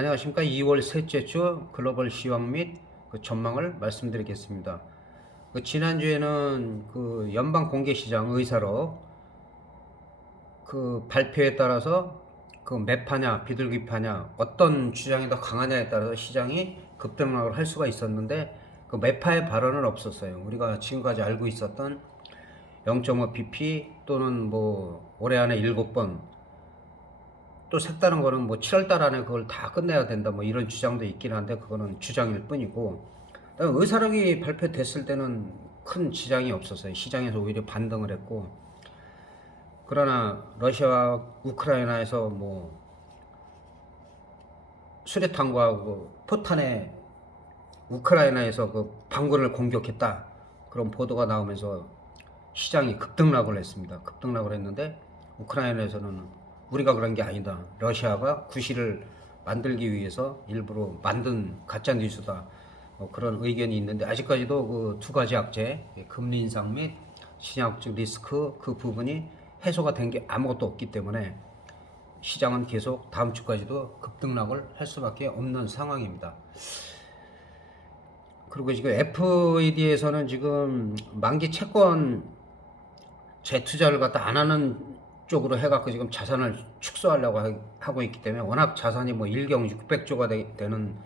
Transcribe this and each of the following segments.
안녕하십니까. 2월 셋째 주 글로벌 시황 및 그 전망을 말씀드리겠습니다. 지난주에는 연방 공개 시장 의사로 발표에 따라서 매파냐 비둘기파냐 어떤 주장이 더 강하냐에 따라서 시장이 급등락을 할 수가 있었는데 매파의 발언은 없었어요. 우리가 지금까지 알고 있었던 0.5pp 또는 올해 안에 7번, 또 색다른 거는 7월달 안에 그걸 다 끝내야 된다 이런 주장도 있긴 한데 그거는 주장일 뿐이고, 의사록이 발표됐을 때는 큰 지장이 없었어요. 시장에서 오히려 반등을 했고, 그러나 러시아와 우크라이나에서 수류탄과 포탄에 우크라이나에서 방군을 공격했다 그런 보도가 나오면서 시장이 급등락을 했습니다. 급등락을 했는데 우크라이나에서는 우리가 그런 게 아니다, 러시아가 구실을 만들기 위해서 일부러 만든 가짜 뉴스다, 그런 의견이 있는데, 아직까지도 두 가지 악재, 금리 인상 및 신약적 리스크, 그 부분이 해소가 된 게 아무것도 없기 때문에 시장은 계속 다음 주까지도 급등락을 할 수밖에 없는 상황입니다. 그리고 지금 FED에서는 지금 만기 채권 재투자를 갖다 안 하는 쪽으로 해갖고 지금 자산을 축소하려고 하고 있기 때문에, 워낙 자산이 일경 600조가 되는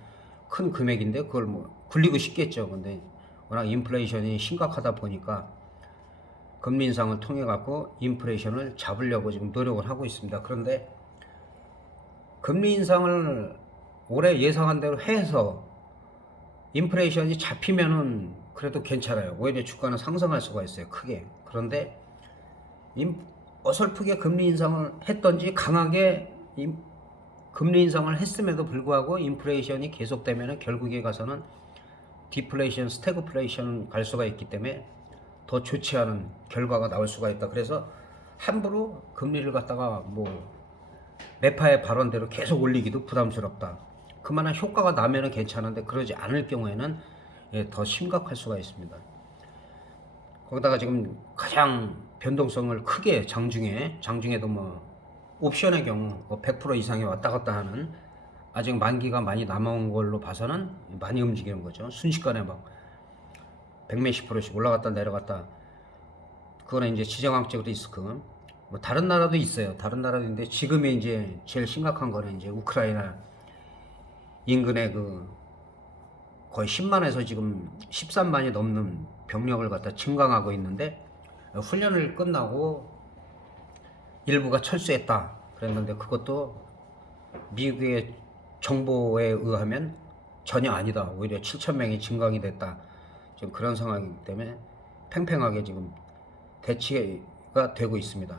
큰 금액인데 그걸 굴리고 싶겠죠. 근데 워낙 인플레이션이 심각하다 보니까 금리 인상을 통해 갖고 인플레이션을 잡으려고 지금 노력을 하고 있습니다. 그런데 금리 인상을 올해 예상한 대로 해서 인플레이션이 잡히면은 그래도 괜찮아요. 오히려 주가는 상승할 수가 있어요, 크게. 그런데 어설프게 금리 인상을 했던지 강하게 금리 인상을 했음에도 불구하고 인플레이션이 계속되면 결국에 가서는 디플레이션, 스태그플레이션 갈 수가 있기 때문에 더 좋지 않은 결과가 나올 수가 있다. 그래서 함부로 금리를 갖다가 매파의 발언대로 계속 올리기도 부담스럽다. 그만한 효과가 나면은 괜찮은데 그러지 않을 경우에는 더 심각할 수가 있습니다. 거기다가 지금 가장 변동성을 크게 장중에도 옵션의 경우 100% 이상이 왔다 갔다 하는, 아직 만기가 많이 남아온 걸로 봐서는 많이 움직이는 거죠. 순식간에 100몇십 %씩 올라갔다 내려갔다. 그거는 이제 지정학적 리스크. 다른 나라도 있어요. 다른 나라도 있는데 지금이 이제 제일 심각한 거는 이제 우크라이나 인근의 거의 10만에서 지금 13만이 넘는 병력을 갖다 증강하고 있는데, 훈련을 끝나고 일부가 철수했다 그랬는데 그것도 미국의 정보에 의하면 전혀 아니다. 오히려 7,000명이 증강이 됐다. 지금 그런 상황이기 때문에 팽팽하게 지금 대치가 되고 있습니다.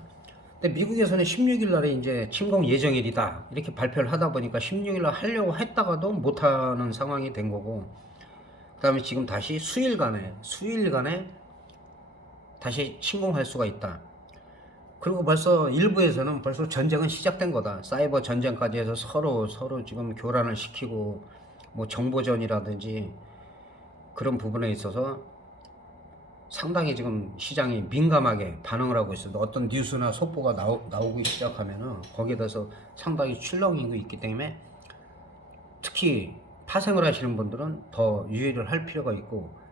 근데 미국에서는 16일 날에 이제 침공 예정일이다 이렇게 발표를 하다 보니까 16일 날 하려고 했다가도 못하는 상황이 된 거고, 그 다음에 지금 다시 수일간에 다시 침공할 수가 있다. 그리고 벌써 일부에서는 벌써 전쟁은 시작된 거다. 사이버 전쟁까지 해서 서로 지금 교란을 시키고 정보전이라든지 그런 부분에 있어서 상당히 지금 시장이 민감하게 반응을 하고 있어요. 어떤 뉴스나 속보가 나오기 시작하면은 거기에 대해서 상당히 출렁이고 있기 때문에 특히 파생을 하시는 분들은 더 유의를 할 필요가 있고,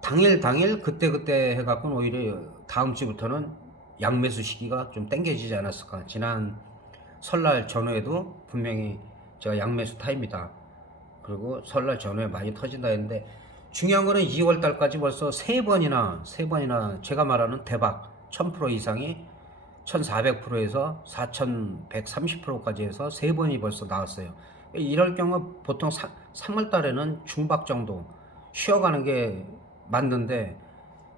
당일 그때 해갖고는 오히려 다음 주부터는 양매수 시기가 좀 땡겨지지 않았을까. 지난 설날 전후에도 분명히 제가 양매수 타입니다. 그리고 설날 전후에 많이 터진다 했는데, 중요한 거는 2월 달까지 벌써 세 번이나 제가 말하는 대박 1000% 이상이 1400%에서 4130%까지 해서 세 번이 벌써 나왔어요. 이럴 경우 보통 3월 달에는 중박 정도 쉬어가는 게 맞는데,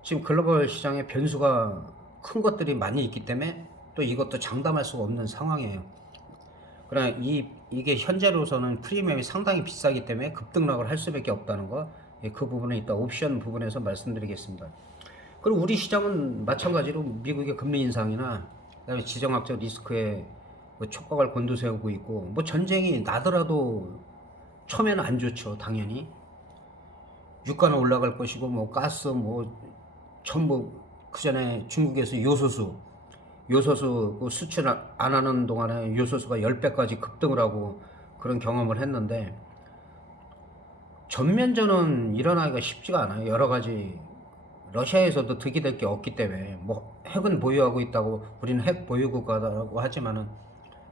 지금 글로벌 시장에 변수가 큰 것들이 많이 있기 때문에 또 이것도 장담할 수가 없는 상황이에요. 그러나 이게 현재로서는 프리미엄이 상당히 비싸기 때문에 급등락을 할 수밖에 없다는 거, 그 부분에 있다 옵션 부분에서 말씀드리겠습니다. 그리고 우리 시장은 마찬가지로 미국의 금리 인상이나 그다음에 지정학적 리스크에 촉각을 곤두세우고 있고, 전쟁이 나더라도 처음에는 안 좋죠. 당연히 유가는 올라갈 것이고 가스 전부, 그 전에 중국에서 요소수 요소수 그 수출 안 하는 동안에 요소수가 10배까지 급등을 하고 그런 경험을 했는데, 전면전은 일어나기가 쉽지가 않아요. 여러 가지 러시아에서도 득이 될 게 없기 때문에, 뭐 핵은 보유하고 있다고 우리는 핵 보유국가라고 하지만은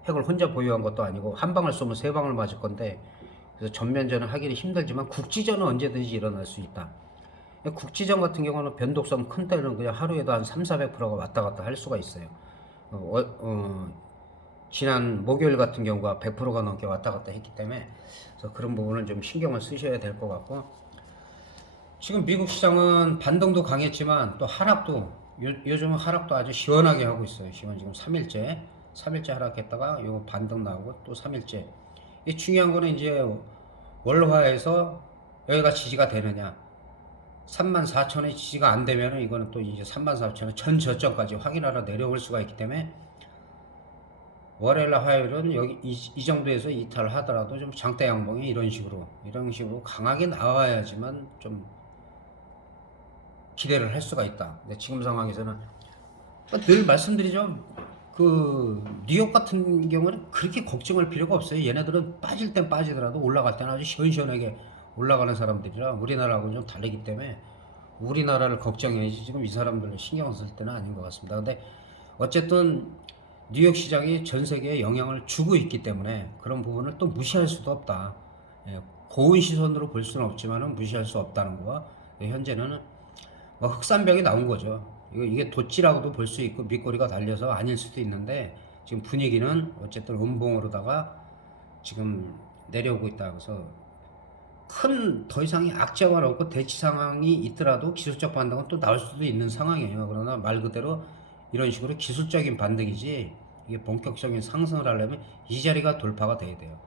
핵을 혼자 보유한 것도 아니고 한 방을 쏘면 세 방을 맞을 건데, 그래서 전면전을 하기는 힘들지만 국지전은 언제든지 일어날 수 있다. 국지전 같은 경우는 변동성 큰 때는 그냥 하루에도 한 3, 400%가 왔다 갔다 할 수가 있어요. 지난 목요일 같은 경우가 100%가 넘게 왔다 갔다 했기 때문에, 그래서 그런 부분은 좀 신경을 쓰셔야 될 것 같고, 지금 미국 시장은 반등도 강했지만 또 하락도, 요즘은 하락도 아주 시원하게 하고 있어요. 지금 3일째 하락했다가 요 반등 나오고 또 3일째. 이 중요한 거는 이제 월화에서 여기가 지지가 되느냐. 34,000에 지지가 안 되면은 이거는 또 이제 34,000원 전 저점까지 확인하러 내려올 수가 있기 때문에, 월요일날 화요일은 여기 이 정도에서 이탈하더라도 좀 장대 양봉이 이런 식으로 강하게 나와야지만 좀 기대를 할 수가 있다. 근데 지금 상황에서는 늘 말씀드리죠. 그 뉴욕 같은 경우는 그렇게 걱정할 필요가 없어요. 얘네들은 빠질 땐 빠지더라도 올라갈 때는 아주 시원시원하게 올라가는 사람들이라 우리나라하고는 좀 다르기 때문에 우리나라를 걱정해야지 지금 이 사람들을 신경 쓸 때는 아닌 것 같습니다. 근데 어쨌든 뉴욕 시장이 전 세계에 영향을 주고 있기 때문에 그런 부분을 또 무시할 수도 없다. 고운 시선으로 볼 수는 없지만 무시할 수 없다는 거와, 현재는 뭐 흑산벽이 나온 거죠. 이게 도치라고도 볼 수 있고 밑꼬리가 달려서 아닐 수도 있는데, 지금 분위기는 어쨌든 음봉으로다가 지금 내려오고 있다. 그래서 더 이상의 악재가 없고 대치 상황이 있더라도 기술적 반등은 또 나올 수도 있는 상황이에요. 그러나 말 그대로 이런 식으로 기술적인 반등이지, 이게 본격적인 상승을 하려면 이 자리가 돌파가 돼야 돼요.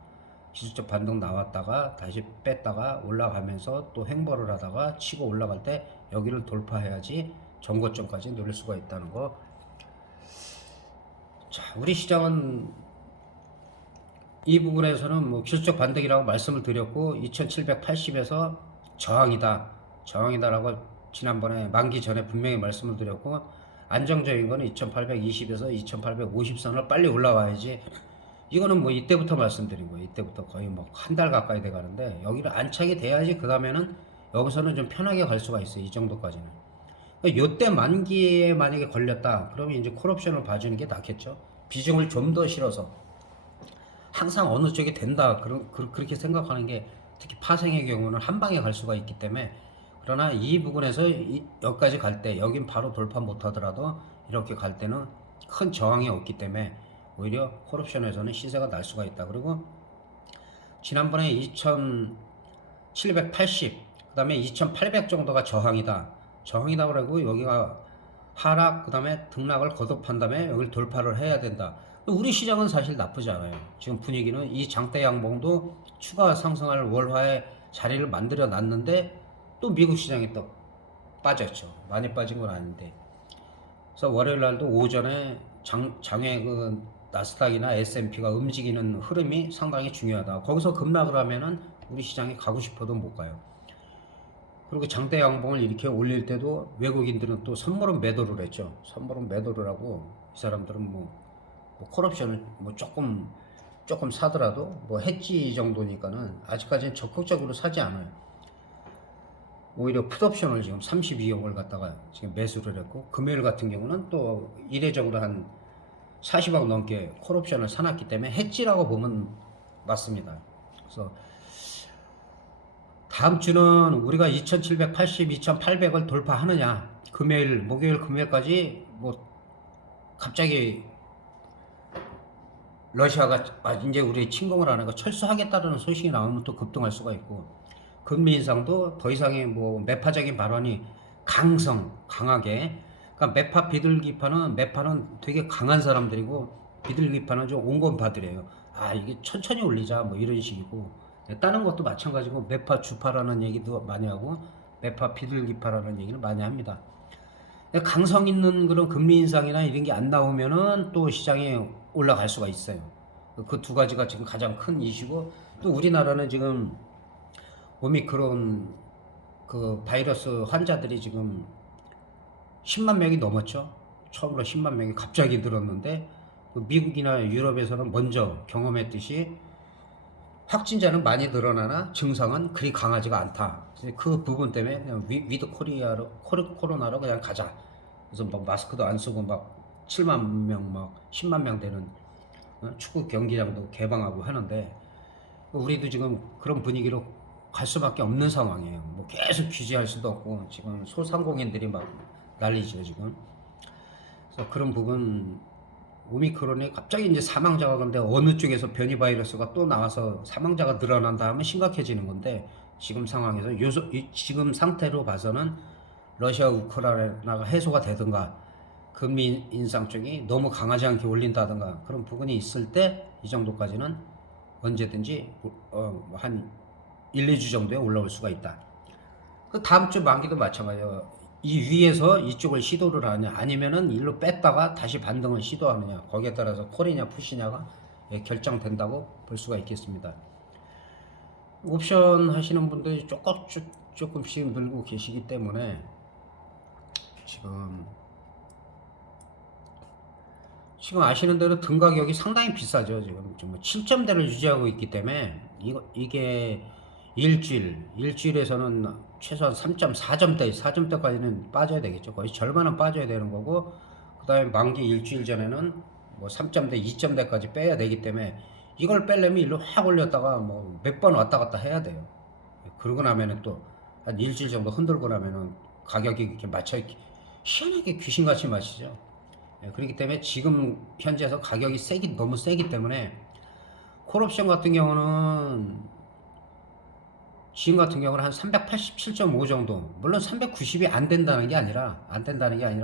기술적 반등 나왔다가 다시 뺐다가 올라가면서 또 횡보를 하다가 치고 올라갈 때 여기를 돌파해야지 전고점까지 누릴 수가 있다는 거. 자, 우리 시장은 이 부분에서는 뭐 기술적 반등이라고 말씀을 드렸고, 2780에서 저항이다라고 지난번에 만기 전에 분명히 말씀을 드렸고, 안정적인 거는 2820에서 2850선을 빨리 올라와야지. 이거는 뭐 이때부터 말씀드린 거예요. 이때부터 거의 뭐 한 달 가까이 돼 가는데, 여기를 안착이 돼야지 그 다음에는 여기서는 좀 편하게 갈 수가 있어요. 이 정도까지는. 요때 만기에 만약에 걸렸다 그러면 이제 콜옵션을 봐주는 게 낫겠죠. 비중을 좀 더 실어서 항상 어느 쪽이 된다 그렇게 생각하는 게, 특히 파생의 경우는 한 방에 갈 수가 있기 때문에. 그러나 이 부분에서 여기까지 갈 때 여긴 바로 돌파 못 하더라도 이렇게 갈 때는 큰 저항이 없기 때문에 오히려 콜옵션에서는 시세가 날 수가 있다. 그리고 지난번에 2780, 그 다음에 2800 정도가 저항이다 그러고 여기가 하락, 그 다음에 등락을 거듭한 다음에 여기를 돌파를 해야 된다. 우리 시장은 사실 나쁘지 않아요. 지금 분위기는 이 장대 양봉도 추가 상승할 월화에 자리를 만들어 놨는데, 또 미국 시장이 또 빠졌죠. 많이 빠진 건 아닌데. 그래서 월요일 날도 오전에 장외 그 나스닥이나 S&P가 움직이는 흐름이 상당히 중요하다. 거기서 급락을 하면은 우리 시장이 가고 싶어도 못 가요. 그리고 장대 양봉을 이렇게 올릴 때도 외국인들은 또 선물은 매도를 했죠. 선물은 매도를 하고, 이 사람들은 뭐 콜옵션을 뭐 조금 사더라도 뭐 해지 정도니까는 아직까지는 적극적으로 사지 않아요. 오히려 풋옵션을 지금 32억을 갖다가 지금 매수를 했고, 금요일 같은 경우는 또 이례적으로 한 40억 넘게 콜옵션을 사놨기 때문에 해지라고 보면 맞습니다. 그래서 다음 주는 우리가 2780, 2800을 돌파하느냐, 목요일 금요일까지 뭐 갑자기 러시아가 이제 우리 침공을 안 하고 철수하겠다는 소식이 나오면 또 급등할 수가 있고, 금리 인상도 더 이상의 뭐 매파적인 발언이 강하게, 그러니까 매파는 되게 강한 사람들이고, 비둘기파는 좀 온건파들이에요. 이게 천천히 올리자 뭐 이런 식이고, 다른 것도 마찬가지고 매파 주파라는 얘기도 많이 하고 매파 비둘기파라는 얘기를 많이 합니다. 강성 있는 그런 금리 인상이나 이런 게 안 나오면은 또 시장에 올라갈 수가 있어요. 그 두 가지가 지금 가장 큰 이슈고, 또 우리나라는 지금 오미크론 그 바이러스 환자들이 지금 10만 명이 넘었죠. 처음으로 10만 명이 갑자기 늘었는데 그 미국이나 유럽에서는 먼저 경험했듯이 확진자는 많이 늘어나나 증상은 그리 강하지가 않다. 그 부분 때문에 그냥 위드 코로나로 그냥 가자. 그래서 막 마스크도 안 쓰고 막 7만 명, 막 10만 명 되는 축구 경기장도 개방하고 하는데 우리도 지금 그런 분위기로 갈 수밖에 없는 상황이에요. 뭐 계속 규제할 수도 없고 지금 소상공인들이 막 난리죠 지금. 그래서 그런 부분 오미크론이 갑자기 이제 사망자가 근데 어느 쪽에서 변이 바이러스가 또 나와서 사망자가 늘어난다 하면 심각해지는 건데 지금 상황에서 지금 상태로 봐서는 러시아 우크라이나가 해소가 되든가 금리 인상 쪽이 너무 강하지 않게 올린다든가 그런 부분이 있을 때 이 정도까지는 언제든지 한 1, 2주 정도에 올라올 수가 있다. 그 다음 주 만기도 마찬가지예요. 이 위에서 이쪽을 시도를 하냐 아니면은 일로 뺐다가 다시 반등을 시도하느냐 거기에 따라서 콜이냐 푸시냐가 결정된다고 볼 수가 있겠습니다. 옵션 하시는 분들이 조금씩 늘고 계시기 때문에 지금 아시는 대로 등 가격이 상당히 비싸죠. 지금 7점대를 유지하고 있기 때문에 이게 일주일에서는 최소한 3.4점대, 4점대까지는 빠져야 되겠죠. 거의 절반은 빠져야 되는 거고, 그 다음에 만기 일주일 전에는 뭐 3점대, 2점대까지 빼야 되기 때문에 이걸 빼려면 일로 확 올렸다가 뭐 몇 번 왔다 갔다 해야 돼요. 그러고 나면은 또 한 일주일 정도 흔들고 나면은 가격이 이렇게 희한하게 귀신같이 맞히죠. 그렇기 때문에 지금 현재에서 가격이 너무 세기 때문에 콜옵션 같은 경우는 지금 같은 경우는 한 387.5 정도, 물론 390이 안 된다는 게 아니라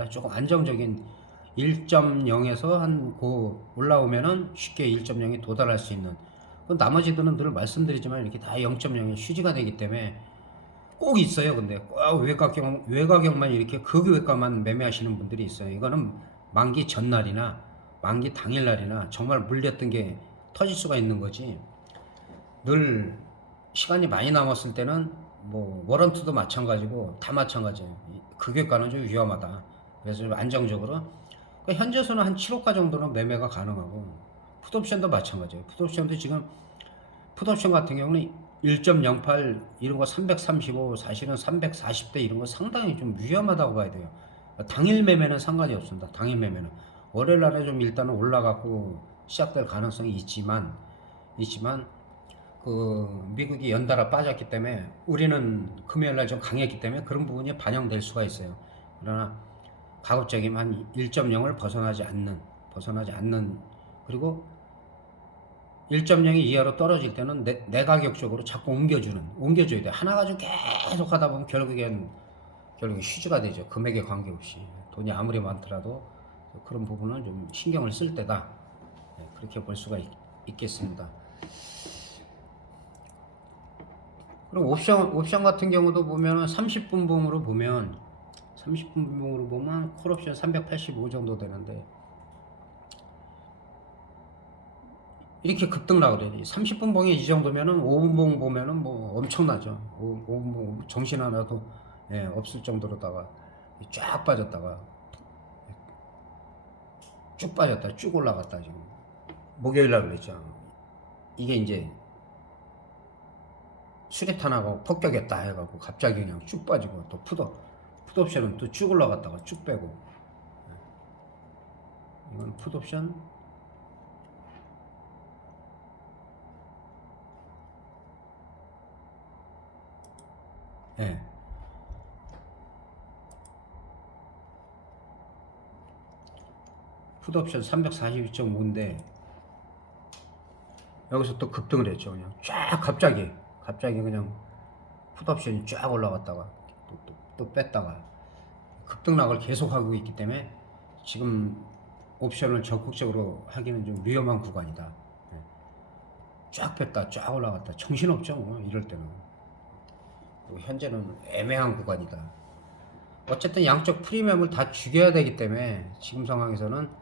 조금 안정적인 1.0에서 한 올라오면은 쉽게 1.0에 도달할 수 있는. 나머지들은 늘 말씀드리지만 이렇게 다 0.0에 휴지가 되기 때문에 꼭 있어요. 근데 꼭 외곽형만 이렇게 극외곽만 매매하시는 분들이 있어요. 이거는 만기 전날이나 만기 당일날이나 정말 물렸던 게 터질 수가 있는 거지. 늘 시간이 많이 남았을 때는 뭐 워런트도 마찬가지고 다 마찬가지예요. 극외가는 좀 위험하다. 그래서 좀 안정적으로 현재서는 한 7호가 정도는 매매가 가능하고 풋옵션도 마찬가지예요. 풋옵션도 지금 풋옵션 같은 경우는 1.08 이런 거 335 사실은 340대 이런 거 상당히 좀 위험하다고 봐야 돼요. 당일 매매는 상관이 없습니다. 당일 매매는 월요일 날에 좀 일단은 올라가고 시작될 가능성이 있지만 그 미국이 연달아 빠졌기 때문에 우리는 금요일 날 좀 강했기 때문에 그런 부분이 반영될 수가 있어요. 그러나 가급적이면 한 1.0을 벗어나지 않는 그리고 1.0이 이하로 떨어질 때는 내가격적으로 자꾸 옮겨줘야 돼. 하나 가지고 계속 하다 보면 결국에 휴지가 되죠. 금액에 관계없이. 돈이 아무리 많더라도 그런 부분은 좀 신경을 쓸 때다. 그렇게 볼 수가 있겠습니다. 그리고 옵션 같은 경우도 보면은 30분 봉으로 보면 콜옵션 385 정도 되는데 이렇게 급등 나오더니 30분 봉이 이 정도면은 5분 봉 보면은 뭐 엄청나죠. 5분 봉 정신 하나도 없을 정도로다가 쫙 빠졌다가 쭉 빠졌다 쭉 올라갔다 지금 목요일날 그랬죠. 이게 이제 수리탄하고 폭격했다 해갖고 갑자기 그냥 쭉 빠지고 또 풋옵션은 또 쭉 올라갔다가 쭉 빼고 이건 풋옵션 풋옵션 342.5인데 여기서 또 급등을 했죠. 그냥 쫙 갑자기 그냥 풋옵션이 쫙 올라갔다가 또 뺐다가 급등락을 계속하고 있기 때문에 지금 옵션을 적극적으로 하기는 좀 위험한 구간이다. 쫙 뺐다 쫙 올라갔다 정신없죠. 뭐 이럴 때는 현재는 애매한 구간이다. 어쨌든 양쪽 프리미엄을 다 죽여야 되기 때문에 지금 상황에서는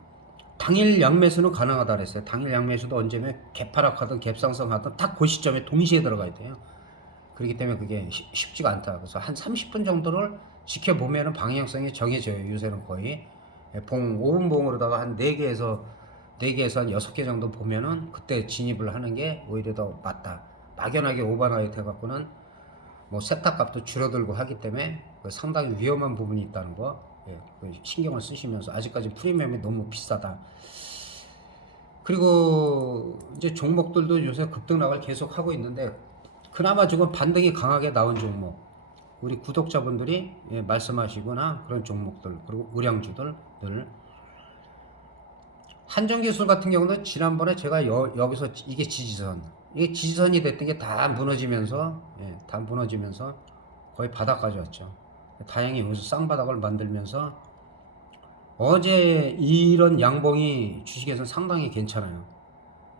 당일 양매수는 가능하다 그랬어요. 당일 양매수도 언제면 갭하락하든 갭상승하든 딱 그 시점에 동시에 들어가야 돼요. 그렇기 때문에 그게 쉽지가 않다. 그래서 한 30분 정도를 지켜보면 방향성이 정해져요. 요새는 거의 봉 5분 봉으로다가 한 4개에서 한 6개 정도 보면은 그때 진입을 하는 게 오히려 더 맞다. 막연하게 오버나이트 해갖고는 뭐 세탁값도 줄어들고 하기 때문에 상당히 위험한 부분이 있다는 거, 신경을 쓰시면서. 아직까지 프리미엄이 너무 비싸다. 그리고 이제 종목들도 요새 급등락을 계속 하고 있는데, 그나마 조금 반등이 강하게 나온 종목, 우리 구독자분들이 말씀하시거나 그런 종목들, 그리고 의량주들 늘. 한정기술 같은 경우는 지난번에 제가 여기서 이게 지지선이 됐던 게 다 무너지면서, 거의 바닥까지 왔죠. 다행히 여기서 쌍바닥을 만들면서 어제 이런 양봉이 주식에서는 상당히 괜찮아요.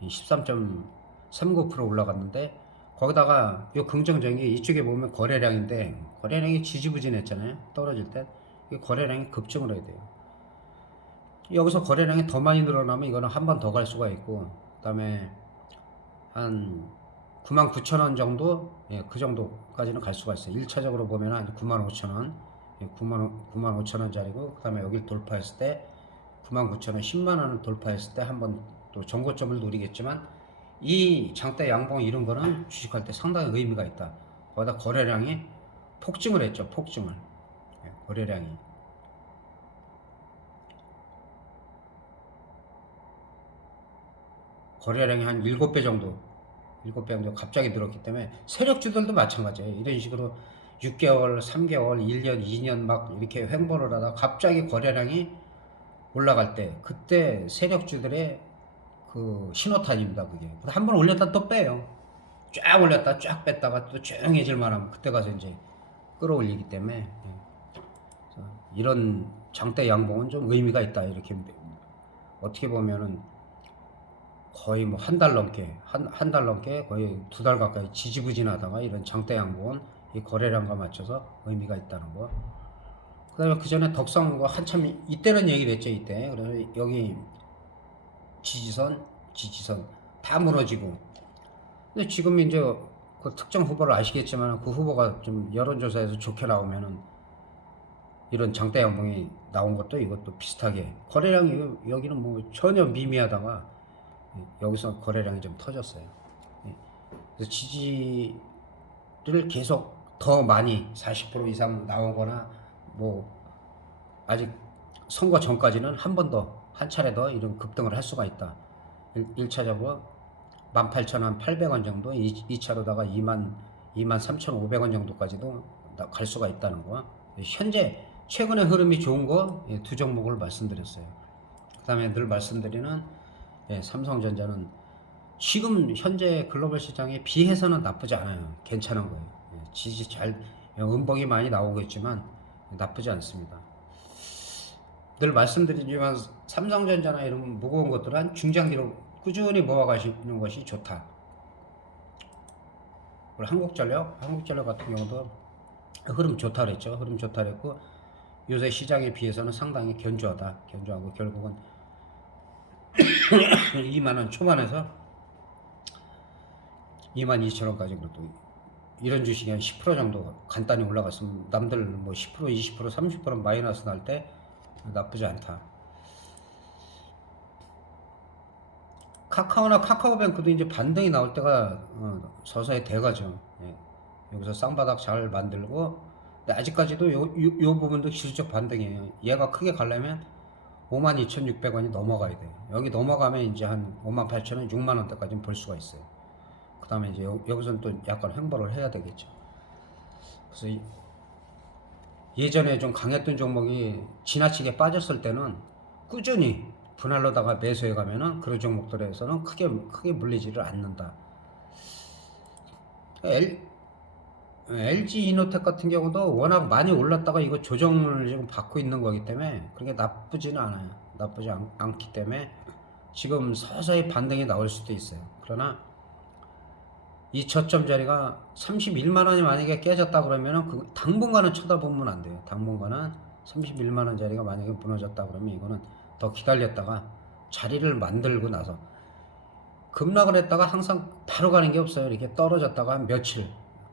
13.39% 올라갔는데, 거기다가 이 긍정적인 게 이쪽에 보면 거래량인데, 거래량이 지지부진했잖아요. 떨어질 때 이 거래량이 급증을 해야 돼요. 여기서 거래량이 더 많이 늘어나면 이거는 한 번 더 갈 수가 있고, 그 다음에 한 99,000원 정도, 그 정도까지는 갈 수가 있어요. 1차적으로 보면 한 95,000원, 95,000원짜리고, 그 다음에 여기를 돌파했을 때 99,000원, 10만원을 돌파했을 때 한번 또 전고점을 노리겠지만, 이 장대 양봉 이런 거는 주식할 때 상당히 의미가 있다. 거기다 거래량이 폭증을 했죠. 폭증을. 거래량이 한 7배 정도 갑자기 늘었기 때문에, 세력주들도 마찬가지예요. 이런 식으로 6개월, 3개월, 1년, 2년 막 이렇게 횡보를 하다가 갑자기 거래량이 올라갈 때, 그때 세력주들의 그 신호탄입니다. 그게 한 번 올렸다 또 빼요. 쫙 올렸다 쫙 뺐다가 또 조용해질만 하면 그때 가서 이제 끌어올리기 때문에, 이런 장대 양봉은 좀 의미가 있다. 이렇게 어떻게 보면은 거의 뭐 한 달 넘게 거의 2달 가까이 지지부진하다가 이런 장대 양봉은 이 거래량과 맞춰서 의미가 있다는 거. 그다음에 그 전에 덕성과 한참 이때는 얘기를 했죠. 이때 그래서 여기 지지선 다 무너지고. 근데 지금 이제 그 특정 후보를 아시겠지만, 그 후보가 좀 여론조사에서 좋게 나오면은 이런 장대 양봉이 나온 것도 이것도 비슷하게 거래량이 여기는 뭐 전혀 미미하다가 여기서 거래량이 좀 터졌어요. 그래서 지지를 계속 더 많이 40% 이상 나오거나, 뭐 아직 선거 전까지는 한 차례 더 이런 급등을 할 수가 있다. 1차적으로 18,800원 정도, 2차로다가 23,500원 정도까지도 갈 수가 있다는 거. 현재 최근의 흐름이 좋은 거 두 종목을 말씀드렸어요. 그 다음에 늘 말씀드리는 삼성전자는 지금 현재 글로벌 시장에 비해서는 나쁘지 않아요. 괜찮은 거예요. 지지 잘, 음봉이 많이 나오겠지만 나쁘지 않습니다. 늘 말씀드리지만 삼성전자나 이런 무거운 것들은 중장기로 꾸준히 모아가시는 것이 좋다. 한국전력 같은 경우도 흐름 좋다 그랬죠. 흐름 좋다 그랬고, 요새 시장에 비해서는 상당히 견조하고 결국은 2만원 초반에서 22,000원까지, 그래도 이런 주식이 한 10% 정도 간단히 올라갔으면, 남들 뭐 10%, 20%, 30% 마이너스 날 때 나쁘지 않다. 카카오나 카카오뱅크도 이제 반등이 나올 때가 서서히 돼가죠. 여기서 쌍바닥 잘 만들고, 근데 아직까지도 요 부분도 기술적 반등이에요. 얘가 크게 가려면 52,600원이 넘어가야 돼요. 여기 넘어가면 이제 한 58,000원, 6만원대까지는 볼 수가 있어요. 그 다음에 이제 여기서는 또 약간 횡보를 해야 되겠죠. 그래서 예전에 좀 강했던 종목이 지나치게 빠졌을 때는 꾸준히 분할로다가 매수해 가면은 그런 종목들에서는 크게 물리지를 않는다. LG 이노텍 같은 경우도 워낙 많이 올랐다가 이거 조정을 지금 받고 있는 거기 때문에 그렇게 나쁘지는 않아요. 나쁘지 않기 때문에 지금 서서히 반등이 나올 수도 있어요. 그러나 이 저점 자리가 31만원이 만약에 깨졌다 그러면은 그 당분간은 쳐다보면 안 돼요. 당분간은 31만원 자리가 만약에 무너졌다 그러면 이거는 더 기다렸다가 자리를 만들고 나서, 급락을 했다가 항상 바로 가는 게 없어요. 이렇게 떨어졌다가 한 며칠,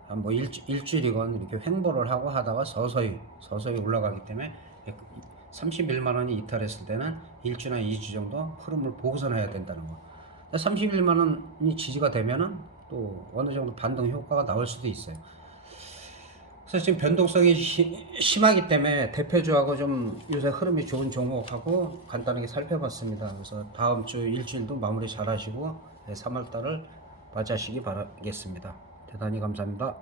뭐 일주일이건 이렇게 횡보를 하고 하다가 서서히 올라가기 때문에 31만 원이 이탈했을 때는 1주나 2주 정도 흐름을 보고서 해야 된다는 거. 31만 원이 지지가 되면은 또 어느 정도 반등 효과가 나올 수도 있어요. 그래서 지금 변동성이 심하기 때문에 대표주하고 좀 요새 흐름이 좋은 종목하고 간단하게 살펴봤습니다. 그래서 다음 주 일주일도 마무리 잘 하시고 3월달을 맞이하시기 바라겠습니다. 대단히 감사합니다.